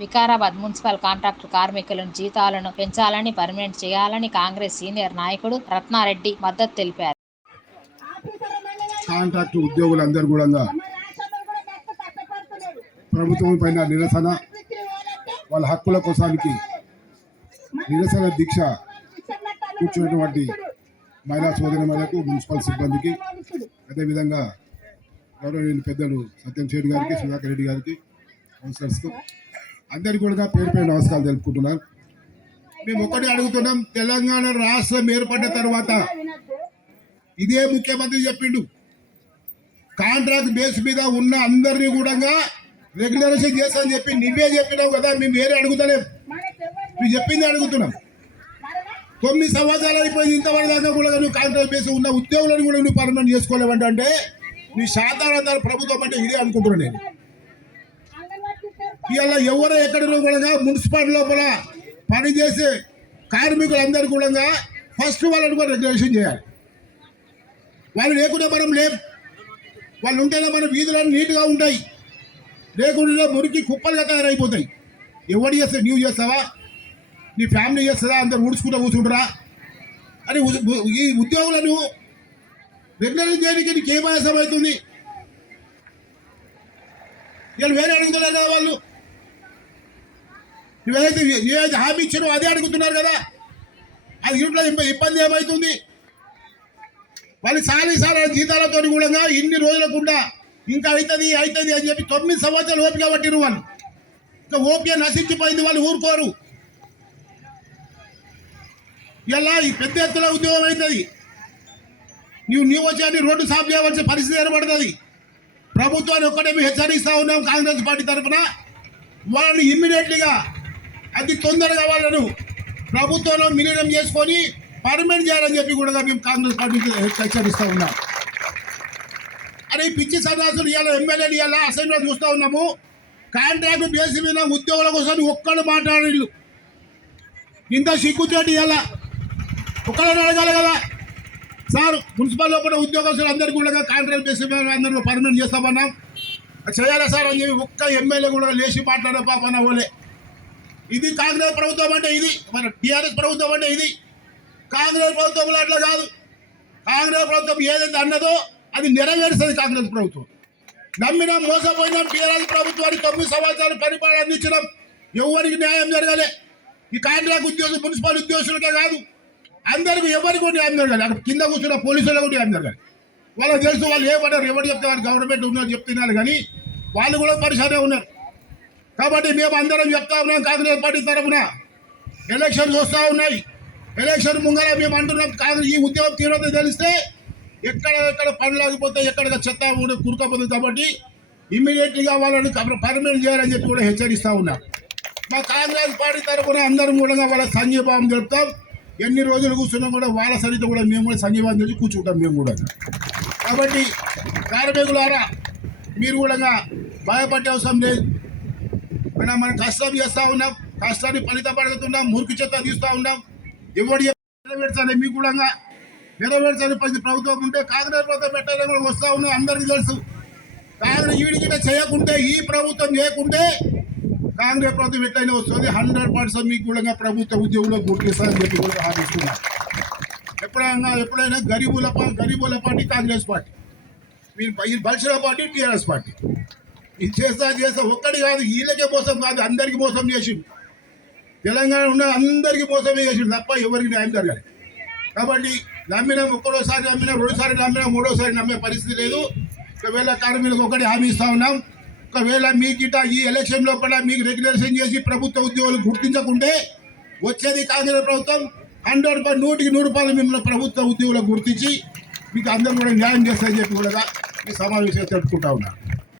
Vikarabad municipal contractor కార్మికులను జీతాలను పెంచాలని పర్మనెంట్ చేయాలని కాంగ్రెస్ సీనియర్ నాయకుడు రత్నారెడ్డి మద్దతు తెలిపారు. కాంట్రాక్టు ఉద్యోగులందరూ కూడా ప్రభుత్వం పైన నిరసన వాళ్ళ హక్కుల కోసానికి నిరసన దీక్ష కూర్చున్నటువంటి మహిళా సోదరిమణులకు మున్సిపల్ సిబ్బందికి అదేవిధంగా గౌరవనీయులు పెద్దలు సత్యం శెట్టి గారికి సుధాకర్ రెడ్డి గారికి కౌన్సిలర్స్కు అందరికీ కూడా పేరు పేరు నమస్కారాలు తెలుపుకుంటున్నాను. మేము ఒకటి అడుగుతున్నాం తెలంగాణ రాష్ట్రం ఏర్పడ్డ తర్వాత ఇదే ముఖ్యమంత్రి చెప్పిండు. కాంట్రాక్ట్ బేస్ మీద ఉన్న అందరినీ కూడా రెగ్యులరేషన్ చేస్తానని చెప్పి నువ్వే చెప్పినావు కదా మేము వేరే అడుగుతలేం. నువ్వు చెప్పింది అడుగుతున్నాం. తొమ్మిది సంవత్సరాలు అయిపోయింది ఇంతవరకు దాకా కూడా నువ్వు కాంట్రాక్ట్ బేస్ ఉన్న ఉద్యోగులను కూడా నువ్వు పర్మనెంట్ చేసుకోలేవంటే అంటే నీ శాతాల ప్రభుత్వం అంటే ఇదే అనుకుంటున్నాను నేను. ఇవాళ ఎవరు ఎక్కడ కూడా మున్సిపాలిటీ లోపల పనిచేసే కార్మికులందరూ కూడా ఫస్ట్ వాళ్ళని కూడా రెగ్యులేషన్ చేయాలి. వాళ్ళు లేకుంటే మనం లేం. వాళ్ళు ఉంటేనే మన వీధులన్నీ నీట్గా ఉంటాయి. లేకుండా మురికి కుప్పలుగా తయారైపోతాయి. ఎవడు చేస్తే నీవు చేస్తావా? నీ ఫ్యామిలీ చేస్తుందా? అందరు ఊడ్చుకుంటూ కూర్చుంటారా? అని ఈ ఉద్యోగులను రెగ్యులర్ చేయడానికి నీకు ఏం అవుతుంది? వీళ్ళు వేరే అడుగుతున్నారు వాళ్ళు. నువ్వేదైతే ఏదైతే హామీ ఇచ్చినో అదే అడుగుతున్నారు కదా. అది ఇంట్లో ఇబ్బంది ఏమవుతుంది వాళ్ళు సాలి సాల జీతాలతో కూడా ఇన్ని రోజులకుండా ఇంకా అవుతుంది అవుతుంది అని చెప్పి తొమ్మిది సంవత్సరాలు ఓపిక పట్టిరు వాళ్ళు. ఇంకా ఓపిక నశించిపోయింది వాళ్ళు ఊరుకోరు. ఇలా ఈ పెద్ద ఎత్తున ఉద్యోగం అవుతుంది నువ్వు నీవు వచ్చి రోడ్డు సాఫ్ చేయవలసిన పరిస్థితి ఏర్పడుతుంది. ప్రభుత్వాన్ని ఒక్కటే మేము హెచ్చరిస్తూ ఉన్నాం కాంగ్రెస్ పార్టీ తరఫున. వాళ్ళని ఇమ్మీడియట్లీగా అది తొందరగా వాళ్ళను ప్రభుత్వంలో విలీనం చేసుకొని పర్మనెంట్ చేయాలని చెప్పి కూడా మేము కాంగ్రెస్ పార్టీకి హెచ్చరిస్తూ ఉన్నాం. అరే పిచ్చి సదాసులు ఇవాళ ఎమ్మెల్యేలు ఇవాళ అసెంబ్లీలో చూస్తూ ఉన్నాము. కాంట్రాక్ట్ బేసి మీద ఉద్యోగుల కోసం ఒక్కడు మాట్లాడలేదు ఇంత సిగ్గుచేటి ఇవాళ ఒక్కడని అడగాలి కదా. సార్ మున్సిపల్ లోపల ఉద్యోగస్తులు అందరికీ కూడా కాంట్రాక్ట్ బేసి మీద అందరూ పర్మనెంట్ చేస్తామన్నాం. చేయాలా సార్ అని చెప్పి ఒక్క ఎమ్మెల్యే కూడా లేచి మాట్లాడే పాపన ఓలే ఇది కాంగ్రెస్ ప్రభుత్వం అంటే ఇది. మన టీఆర్ఎస్ ప్రభుత్వం అంటే ఇది. కాంగ్రెస్ ప్రభుత్వంలో అట్లా కాదు. కాంగ్రెస్ ప్రభుత్వం ఏదైతే అన్నదో అది నెరవేరుస్తుంది కాంగ్రెస్ ప్రభుత్వం. నమ్మిన మోసపోయిన టీఆర్ఎస్ ప్రభుత్వానికి తొమ్మిది సంవత్సరాలు పరిపాలన అందించడం ఎవరికి న్యాయం జరగలే. ఈ కాంట్రాక్ట్ ఉద్యోగులు మున్సిపల్ ఉద్యోగులకే కాదు. అందరికీ ఎవరికి కూడా న్యాయం జరగాలి. అక్కడ కింద కూర్చున్న పోలీసులకు కూడా న్యాయం జరగాలి. వాళ్ళకి తెలుసు వాళ్ళు ఏమన్నారు ఎవరు చెప్తున్నారు గవర్నమెంట్ ఉన్నారు చెప్తున్నారు కానీ వాళ్ళు కూడా పరిశానే ఉన్నారు. కాబట్టి మేము అందరం చెప్తా ఉన్నాం కాంగ్రెస్ పార్టీ తరఫున. ఎలక్షన్స్ వస్తూ ఉన్నాయి. ఎలక్షన్ ముంగర మేము అంటున్నాం కాంగ్రెస్ ఈ ఉద్యమం తీవ్రత తెలిస్తే ఎక్కడ ఎక్కడ పనులు ఆగిపోతే ఎక్కడ చెత్త కురుకపోతుంది కాబట్టి ఇమ్మీడియట్లీగా వాళ్ళని పర్మనెంట్ చేయాలని చెప్పి కూడా హెచ్చరిస్తూ ఉన్నాం. మా కాంగ్రెస్ పార్టీ తరఫున అందరం కూడా వాళ్ళ సంఘీభావం జరుపుతాం ఎన్ని రోజులు కూర్చున్నా కూడా వాళ్ళ సరిత కూడా మేము కూడా సంఘీభావం చేసి కూర్చుంటాం మేము కూడా. కాబట్టి కార్మికులారా మీరు కూడా భయపడే అవసరం లేదు. మనం మనం కష్టం చేస్తూ ఉన్నాం కష్టాన్ని ఫలితం పడుతున్నాం మురికి చెత్త తీస్తూ ఉన్నాం. ఎవడు నెరవేర్చాలి మీకు కూడా నెరవేర్చాలి ప్రతి ప్రభుత్వం ఉంటే కాంగ్రెస్ ప్రభుత్వం పెట్టాలని కూడా వస్తూ ఉన్నాయి అందరికీ తెలుసు. కాంగ్రెస్ ఈడికిట చేయకుంటే ఈ ప్రభుత్వం చేయకుంటే కాంగ్రెస్ ప్రభుత్వం ఎట్లయినా వస్తుంది హండ్రెడ్ పర్సెంట్ మీకు కూడా ప్రభుత్వ ఉద్యోగులకు గుర్తిస్తారని చెప్పి కూడా ఆశిస్తున్నాను ఎప్పుడైనా ఎప్పుడైనా గరీబుల పా- గరీబుల పార్టీ కాంగ్రెస్ పార్టీ. మీరు ఈ పార్టీ టీఆర్ఎస్ పార్టీ. ఇది చేస్తా చేస్తా ఒక్కడి కాదు వీళ్ళకే మోసం కాదు అందరికీ మోసం చేసిండు. తెలంగాణ ఉన్న అందరికీ మోసమే చేసిండు తప్ప ఎవరికి న్యాయం జరగాలి. కాబట్టి నమ్మినాం ఒక్కడోసారి నమ్మినాం రెండోసారి నమ్మినాం మూడోసారి నమ్మే పరిస్థితి లేదు. ఒకవేళ కార్మికులకు ఒకటి హామీ ఇస్తా ఉన్నాం. ఒకవేళ మీ గిట్ట ఈ ఎలక్షన్లో కూడా మీకు రెగ్యులేషన్ చేసి ప్రభుత్వ ఉద్యోగులు గుర్తించకుంటే వచ్చేది కాంగ్రెస్ ప్రభుత్వం. హండ్రెడ్ పర్ నూటికి నూరు రూపాయలు మిమ్మల్ని ప్రభుత్వ ఉద్యోగులకు గుర్తించి మీకు అందరూ కూడా న్యాయం చేస్తారని చెప్పి కూడా ఈ సమావేశం తెలుపుకుంటా ఉన్నారు